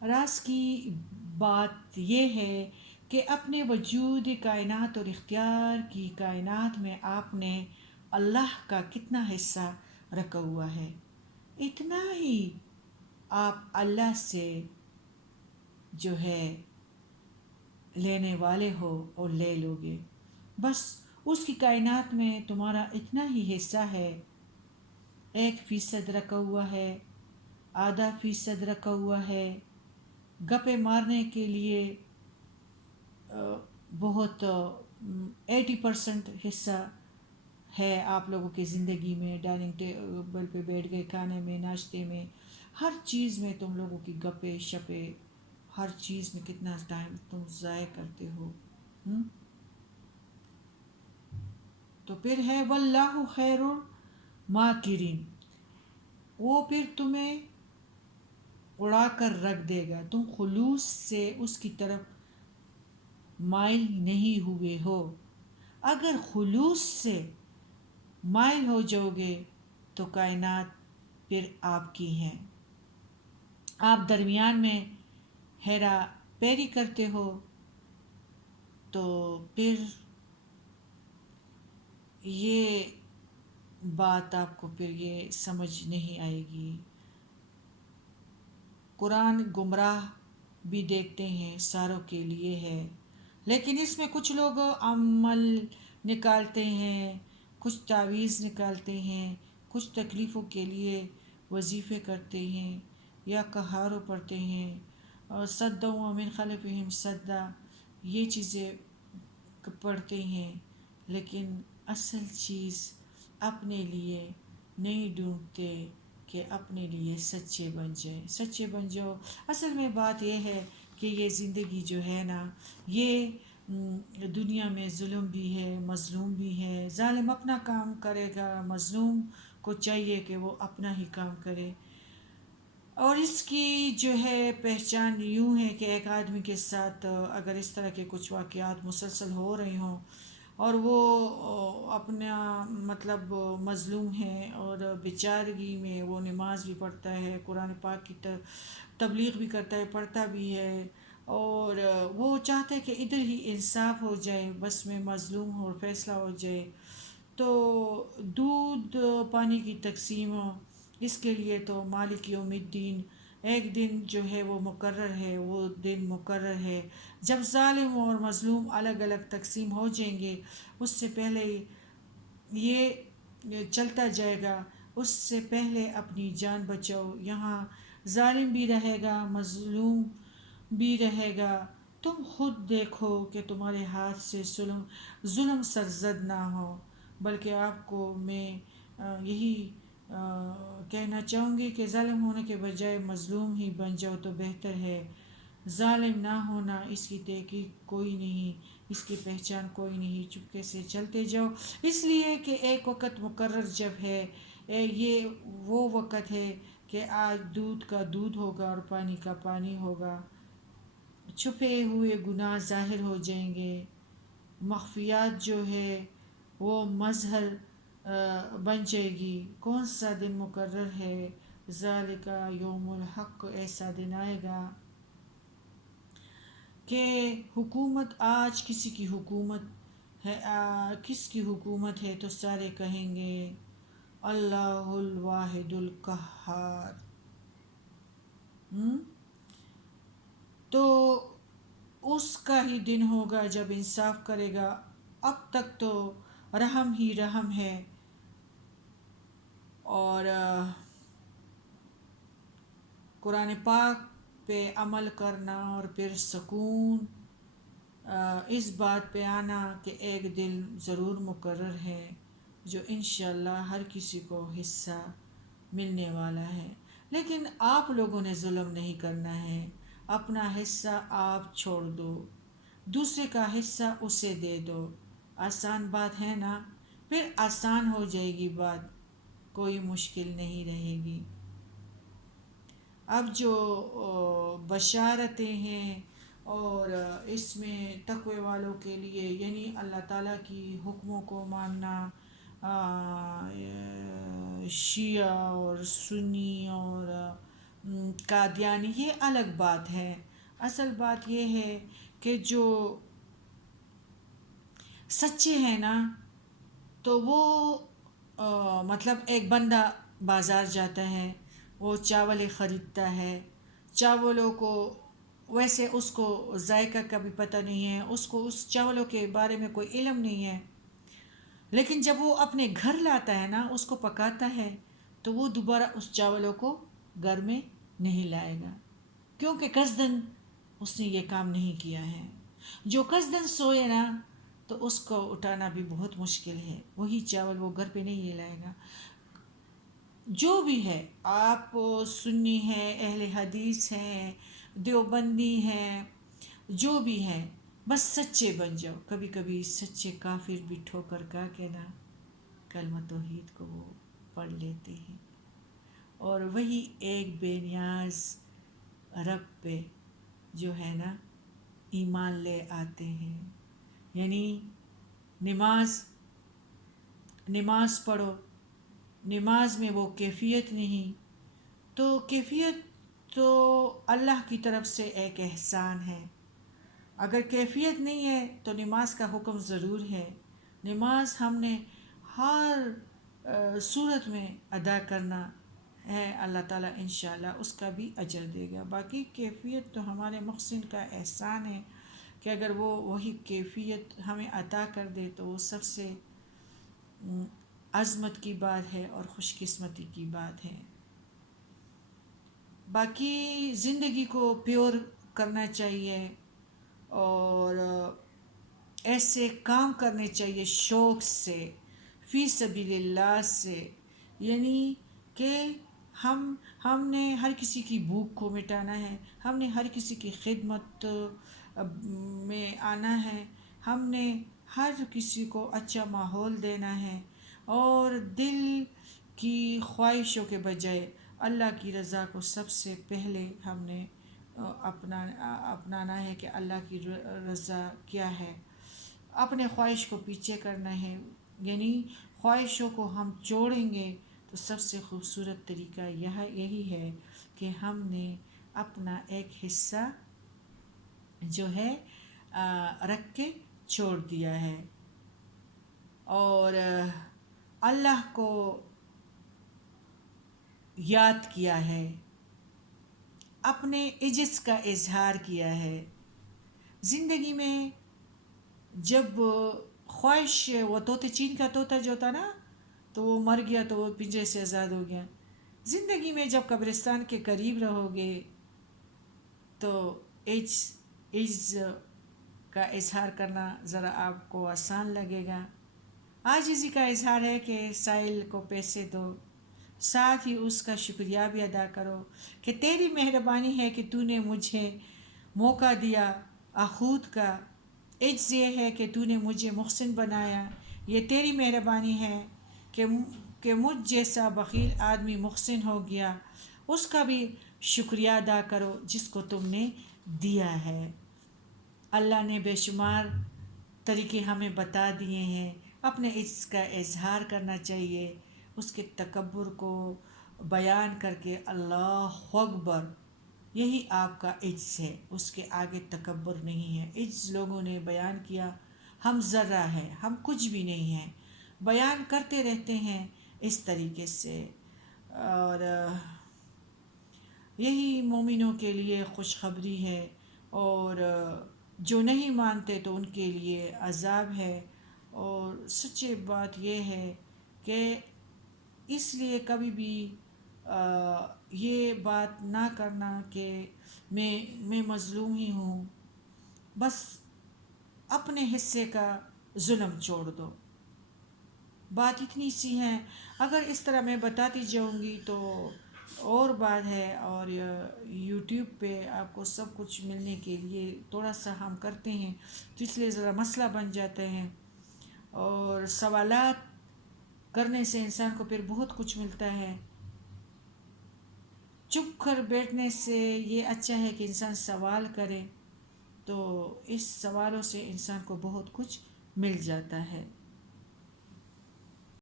راز کی بات یہ ہے کہ اپنے وجود کائنات اور اختیار کی کائنات میں آپ نے اللہ کا کتنا حصہ رکھا ہوا ہے، اتنا ہی آپ اللہ سے جو ہے لینے والے ہو اور لے لو گے. بس اس کی کائنات میں تمہارا اتنا ہی حصہ ہے. 1% رکھا ہوا ہے، ½% رکھا ہوا ہے گپے مارنے کے لیے. بہت 80% حصہ ہے آپ لوگوں کی زندگی میں. ڈائننگ ٹیبل پہ بیٹھ گئے، کھانے میں، ناشتے میں، ہر چیز میں تم لوگوں کی گپے شپے، ہر چیز میں کتنا ٹائم تم ضائع کرتے ہو. تو پھر ہے واللہ خیر الماکرین، وہ پھر تمہیں اڑا کر رکھ دے گا. تم خلوص سے اس کی طرف مائل نہیں ہوئے ہو. اگر خلوص سے مائل ہو جاؤ گے تو کائنات پھر آپ کی ہیں. آپ درمیان میں ہیرا پیری کرتے ہو تو پھر یہ بات آپ کو پھر یہ سمجھ نہیں آئے گی. قرآن گمراہ بھی دیکھتے ہیں ساروں کے لیے ہے، لیکن اس میں کچھ لوگ عمل نکالتے ہیں، کچھ تعویذ نکالتے ہیں، کچھ تکلیفوں کے لیے وظیفے کرتے ہیں یا کہارو پڑھتے ہیں، اور صد و من خلفہم صدا، یہ چیزیں پڑھتے ہیں. لیکن اصل چیز اپنے لیے نہیں ڈھونڈتے کہ اپنے لیے سچے بن جائے. سچے بن جاؤ. اصل میں بات یہ ہے کہ یہ زندگی جو ہے نا، یہ دنیا میں ظلم بھی ہے، مظلوم بھی ہے. ظالم اپنا کام کرے گا، مظلوم کو چاہیے کہ وہ اپنا ہی کام کرے. اور اس کی جو ہے پہچان یوں ہے کہ ایک آدمی کے ساتھ اگر اس طرح کے کچھ واقعات مسلسل ہو رہے ہوں اور وہ اپنا مطلب مظلوم ہے اور بیچارگی میں وہ نماز بھی پڑھتا ہے، قرآن پاک کی تبلیغ بھی کرتا ہے، پڑھتا بھی ہے، اور وہ چاہتا ہے کہ ادھر ہی انصاف ہو جائے، بس میں مظلوم اور فیصلہ ہو جائے. تو دودھ پانی کی تقسیم، اس کے لیے تو مالک یوم الدین، ایک دن جو ہے وہ مقرر ہے، وہ دن مقرر ہے جب ظالم اور مظلوم الگ الگ تقسیم ہو جائیں گے. اس سے پہلے یہ چلتا جائے گا. اس سے پہلے اپنی جان بچاؤ. یہاں ظالم بھی رہے گا، مظلوم بھی رہے گا. تم خود دیکھو کہ تمہارے ہاتھ سے ظلم سرزد نہ ہو. بلکہ آپ کو میں یہی کہنا چاہوں گی کہ ظالم ہونے کے بجائے مظلوم ہی بن جاؤ تو بہتر ہے. ظالم نہ ہونا، اس کی تحقیق کوئی نہیں، اس کی پہچان کوئی نہیں. چپکے سے چلتے جاؤ، اس لیے کہ ایک وقت مقرر جب ہے، یہ وہ وقت ہے کہ آج دودھ کا دودھ ہوگا اور پانی کا پانی ہوگا. چھپے ہوئے گناہ ظاہر ہو جائیں گے، مخفیات جو ہے وہ مظہر بن جائے گی. کون سا دن مقرر ہے؟ ذالک یوم الحق، ایسا دن آئے گا کہ حکومت، آج کسی کی حکومت ہے، کس کی حکومت ہے تو سارے کہیں گے اللہ الواحد القہار. تو اس کا ہی دن ہوگا جب انصاف کرے گا. اب تک تو رحم ہی رحم ہے، اور قرآن پاک پہ عمل کرنا اور پھر سکون اس بات پہ آنا کہ ایک دن ضرور مقرر ہے جو انشاءاللہ ہر کسی کو حصہ ملنے والا ہے. لیکن آپ لوگوں نے ظلم نہیں کرنا ہے. اپنا حصہ آپ چھوڑ دو، دوسرے کا حصہ اسے دے دو. آسان بات ہے نا؟ پھر آسان ہو جائے گی بات، کوئی مشکل نہیں رہے گی. اب جو بشارتیں ہیں اور اس میں تقوی والوں کے لیے، یعنی اللہ تعالیٰ کی حکموں کو ماننا، شیعہ اور سنی اور قادیانی، یہ الگ بات ہے۔ اصل بات یہ ہے کہ جو سچے ہیں نا، تو وہ مطلب ایک بندہ بازار جاتا ہے، وہ چاول خریدتا ہے، چاولوں کو ویسے اس کو ذائقہ کا بھی پتہ نہیں ہے، اس کو اس چاولوں کے بارے میں کوئی علم نہیں ہے، لیکن جب وہ اپنے گھر لاتا ہے نا، اس کو پکاتا ہے، تو وہ دوبارہ اس چاولوں کو گھر میں نہیں لائے گا، کیونکہ قصداً اس نے یہ کام نہیں کیا ہے۔ جو قصداً سوئے نا، تو اس کو اٹھانا بھی بہت مشکل ہے، وہی چاول وہ گھر پہ نہیں لائے گا۔ جو بھی ہے، آپ سنی ہیں، اہل حدیث ہیں، دیوبندی ہیں، جو بھی ہیں، بس سچے بن جاؤ۔ کبھی کبھی سچے کافر بھی ٹھوکر کھا کے نا کلمہ توحید کو وہ پڑھ لیتے ہیں، اور وہی ایک بے نیاز رب پہ جو ہے نا ایمان لے آتے ہیں۔ یعنی نماز پڑھو، نماز میں وہ کیفیت نہیں، تو کیفیت تو اللہ کی طرف سے ایک احسان ہے۔ اگر کیفیت نہیں ہے تو نماز کا حکم ضرور ہے۔ نماز ہم نے ہر صورت میں ادا کرنا ہے، اللہ تعالیٰ انشاءاللہ اس کا بھی اجر دے گا۔ باقی کیفیت تو ہمارے محسن کا احسان ہے کہ اگر وہ وہی کیفیت ہمیں عطا کر دے تو وہ سب سے عظمت کی بات ہے اور خوش قسمتی کی بات ہے۔ باقی زندگی کو پیور کرنا چاہیے، اور ایسے کام کرنے چاہیے شوق سے، فی سبیل اللہ سے، یعنی کہ ہم نے ہر کسی کی بھوک کو مٹانا ہے، ہم نے ہر کسی کی خدمت میں آنا ہے، ہم نے ہر کسی کو اچھا ماحول دینا ہے، اور دل کی خواہشوں کے بجائے اللہ کی رضا کو سب سے پہلے ہم نے اپنانا ہے کہ اللہ کی رضا کیا ہے، اپنے خواہش کو پیچھے کرنا ہے۔ یعنی خواہشوں کو ہم چھوڑیں گے تو سب سے خوبصورت طریقہ یہی ہے کہ ہم نے اپنا ایک حصہ جو ہے رکھ کے چھوڑ دیا ہے، اور اللہ کو یاد کیا ہے، اپنے عجز کا اظہار کیا ہے۔ زندگی میں جب خواہش، وہ طوطے، چین کا طوطا جو تھا نا، تو وہ مر گیا تو وہ پنجرے سے آزاد ہو گیا۔ زندگی میں جب قبرستان کے قریب رہو گے تو عجز کا اظہار کرنا ذرا آپ کو آسان لگے گا۔ عاجزی کا اظہار ہے کہ سائل کو پیسے دو، ساتھ ہی اس کا شکریہ بھی ادا کرو کہ تیری مہربانی ہے کہ تو نے مجھے موقع دیا خود کا۔ عجز یہ ہے کہ تو نے مجھے محسن بنایا، یہ تیری مہربانی ہے کہ مجھ جیسا بخیل آدمی محسن ہو گیا، اس کا بھی شکریہ ادا کرو جس کو تم نے دیا ہے۔ اللہ نے بے شمار طریقے ہمیں بتا دیے ہیں، اپنے عجز کا اظہار کرنا چاہیے، اس کے تکبر کو بیان کر کے اللہ اکبر، یہی آپ کا عجز ہے، اس کے آگے تکبر نہیں ہے۔ عجز لوگوں نے بیان کیا، ہم ذرہ ہے، ہم کچھ بھی نہیں ہیں، بیان کرتے رہتے ہیں اس طریقے سے، اور یہی مومنوں کے لیے خوشخبری ہے، اور جو نہیں مانتے تو ان کے لیے عذاب ہے۔ اور سچی بات یہ ہے کہ اس لیے کبھی بھی یہ بات نہ کرنا کہ میں مظلوم ہی ہوں، بس اپنے حصے کا ظلم چھوڑ دو۔ بات اتنی سی ہے، اگر اس طرح میں بتاتی جاؤں گی تو اور بات ہے، اور یوٹیوب پہ آپ کو سب کچھ ملنے کے لیے تھوڑا سا ہم کرتے ہیں تو اس لیے ذرا مسئلہ بن جاتے ہیں، اور سوالات کرنے سے انسان کو پھر بہت کچھ ملتا ہے۔ چپ کر بیٹھنے سے یہ اچھا ہے کہ انسان سوال کرے، تو اس سوالوں سے انسان کو بہت کچھ مل جاتا ہے۔